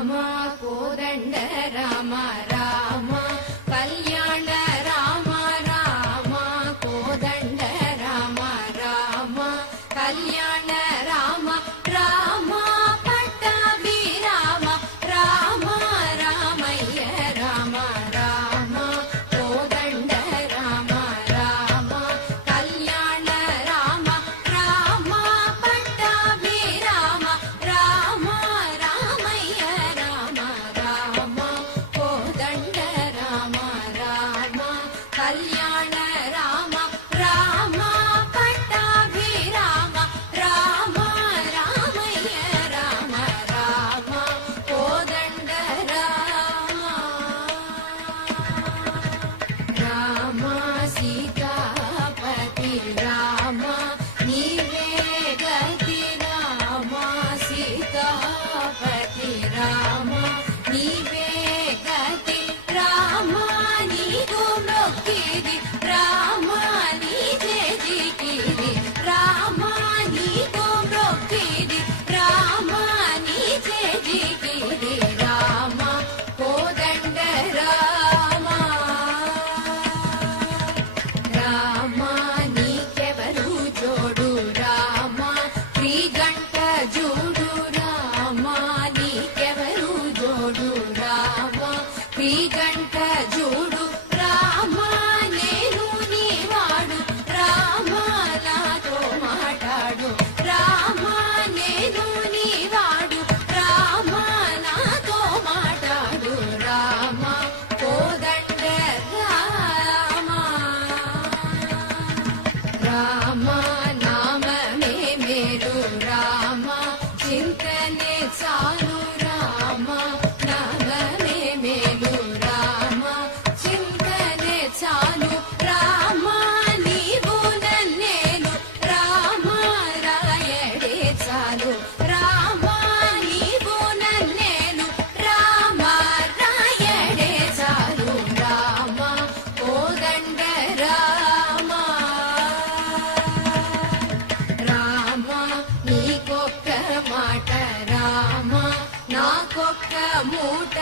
రామ కోదండ రామ రామ కళ్యాణ రామ రామ కోదండ రామ రామ కళ్యాణ రామ రామ పట్టాభి రామ రామ రామయ్య రామ రామ కోదండ రామ రామ కళ్యాణ రామ రామ పట్టాభి రామ రామ రామయ్య రామ రామ కోదండ రామ రామ కళ్యాణ రామ రామ పట్టాభి రామ రామ రామయ్య రామ రామ కోదండ రామ రామ సీతాపతి రామ నీవే గతి రామ సీతాపతి రామ నీవే గతి రామ నీకు మొక్కిది రామ నీ చేజికిది రామ నీకు మొక్కిది రామ నీ చేజికిది రామ కోదండ రామ రామ నీకెవరు జోడు రామ శ్రీగంట జూడు రామ నీకెవరు జోడు రామ శ్రీగంట జూడు రామ నేను నీవాడు రామ నాతో మాట్లాడు రామ నేను నీవాడు రామ నాతో మాట్లాడు రామ కోదండ రామ రామ నామమే మేలు రామ చింతనే చాలు రామ నామమే మేలు రామ చింతనే చాలు రామ నీవు నన్నేలు రామ రాయడే చాలు రామ నీవు నన్నేలు రామ రాయడే చాలు రామ కోదండ రామ రామ నీకొక్క మాట రామ నాకొక్క మూట